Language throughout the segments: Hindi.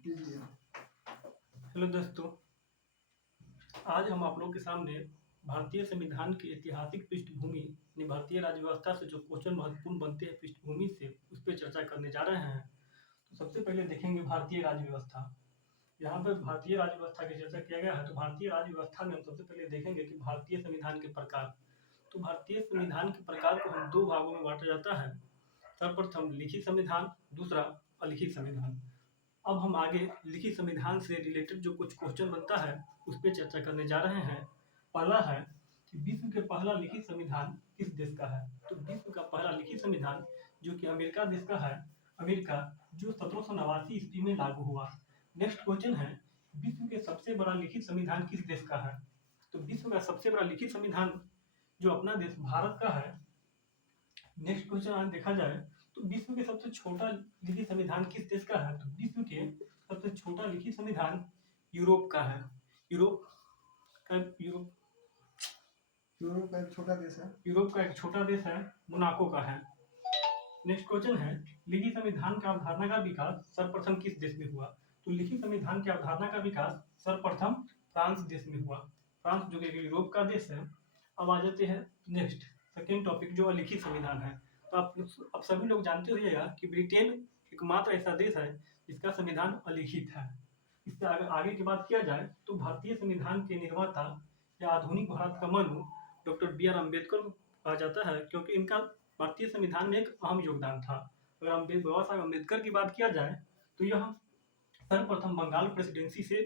हेलो दोस्तों, आज हम आप लोगों के सामने भारतीय संविधान की ऐतिहासिक पृष्ठभूमि यानी भारतीय राज्य व्यवस्था से जो क्वेश्चन महत्वपूर्ण बनते हैं पृष्ठभूमि से उस पर चर्चा करने जा रहे हैं। तो सबसे पहले देखेंगे भारतीय राज्य व्यवस्था। यहाँ पर भारतीय राज्य व्यवस्था की चर्चा किया गया है। तो भारतीय राज्य व्यवस्था में हम सबसे पहले देखेंगे कि भारतीय संविधान के प्रकार। तो भारतीय संविधान के प्रकार को हम दो भागों में बांटा जाता है। सर्वप्रथम लिखित संविधान, दूसरा अलिखित संविधान। अब हम आगे लिखित संविधान से रिलेटेड जो कुछ क्वेश्चन बनता है उस पर चर्चा करने जा रहे हैं। पहला है कि विश्व के पहला लिखित संविधान किस देश का है। तो विश्व का पहला लिखित संविधान जो कि अमेरिका देश का है, अमेरिका, जो 1789 ईस्वी में लागू हुआ। नेक्स्ट क्वेश्चन है, विश्व के सबसे बड़ा लिखित संविधान किस देश का है। तो विश्व का सबसे बड़ा लिखित संविधान जो अपना देश भारत का है। नेक्स्ट क्वेश्चन आज देखा जाए तो विश्व के सबसे छोटा लिखित संविधान किस देश का है। तो विश्व के सबसे छोटा लिखित संविधान यूरोप का है। यूरोप का एक छोटा देश है। यूरोप का एक छोटा देश है, मोनाको का है। नेक्स्ट क्वेश्चन है, लिखित संविधान की अवधारणा का विकास सर्वप्रथम किस देश में हुआ। तो लिखित संविधान की अवधारणा का विकास सर्वप्रथम फ्रांस देश में हुआ। फ्रांस जो कि यूरोप का देश है। अब आ जाते हैं नेक्स्ट सेकेंड टॉपिक जो अलिखित संविधान है। तो आप सभी लोग जानते होइएगा कि ब्रिटेन एकमात्र ऐसा देश है जिसका संविधान अलिखित है। इससे आगे की बात किया जाए तो भारतीय संविधान के निर्माता या आधुनिक भारत का Manu doctor B R Ambedkar को कहा जाता है, क्योंकि इनका भारतीय संविधान में एक अहम योगदान था। अगर बाबा साहब अम्बेडकर की बात किया जाए तो यह सर्वप्रथम बंगाल प्रेसिडेंसी से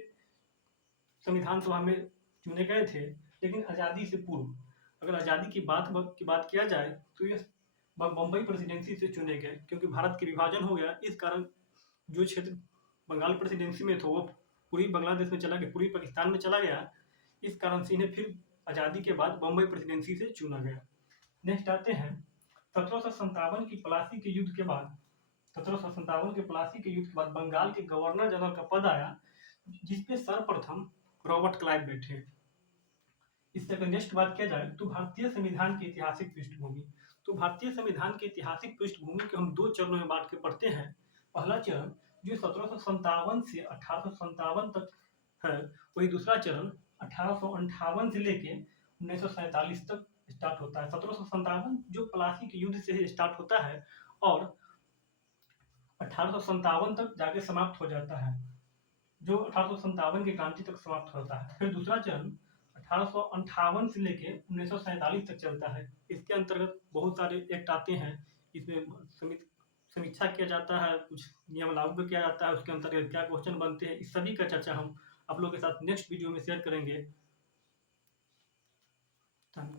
संविधान सभा में चुने गए थे, लेकिन आज़ादी से पूर्व अगर आज़ादी की बात किया जाए तो यह बम्बई प्रेसिडेंसी से चुने गए, क्योंकि भारत के विभाजन हो गया। इस कारण जो क्षेत्र बंगाल प्रेसिडेंसी में था वो पूरी बांग्लादेश में चला गया, पूरी पाकिस्तान में चला गया। इस कारण से इन्हें फिर आज़ादी के बाद बम्बई प्रेसिडेंसी से चुना गया। नेक्स्ट आते हैं 1757 की प्लासी के युद्ध के बाद। 1757 के प्लासी के युद्ध के बाद बंगाल के गवर्नर जनरल का पद आया, जिसपे सर्वप्रथम रॉबर्ट क्लाइव बैठे। इससे अगर नेक्स्ट बात किया जाए तो भारतीय संविधान की ऐतिहासिक पृष्ठभूमि। तो भारतीय संविधान की ऐतिहासिक पृष्ठभूमि को हम दो चरणों में बांट के पढ़ते हैं। पहला चरण जो 1757 से 1857 तक है, वही दूसरा चरण 1858 से लेके 1947 तक स्टार्ट होता है। 1757 जो प्लासी के युद्ध से स्टार्ट होता है और 1857 तक जाके समाप्त हो जाता है, जो 1857 की क्रांति तक समाप्त होता है। फिर दूसरा चरण 1858 से लेके 1947 तक चलता है। इसके अंतर्गत बहुत सारे एक्ट आते हैं। इसमें समीक्षा किया जाता है, कुछ नियम लागू किया जाता है, उसके अंतर्गत क्या क्वेश्चन बनते हैं, इस सभी का चर्चा हम आप लोगों के साथ नेक्स्ट वीडियो में शेयर करेंगे। धन्यवाद।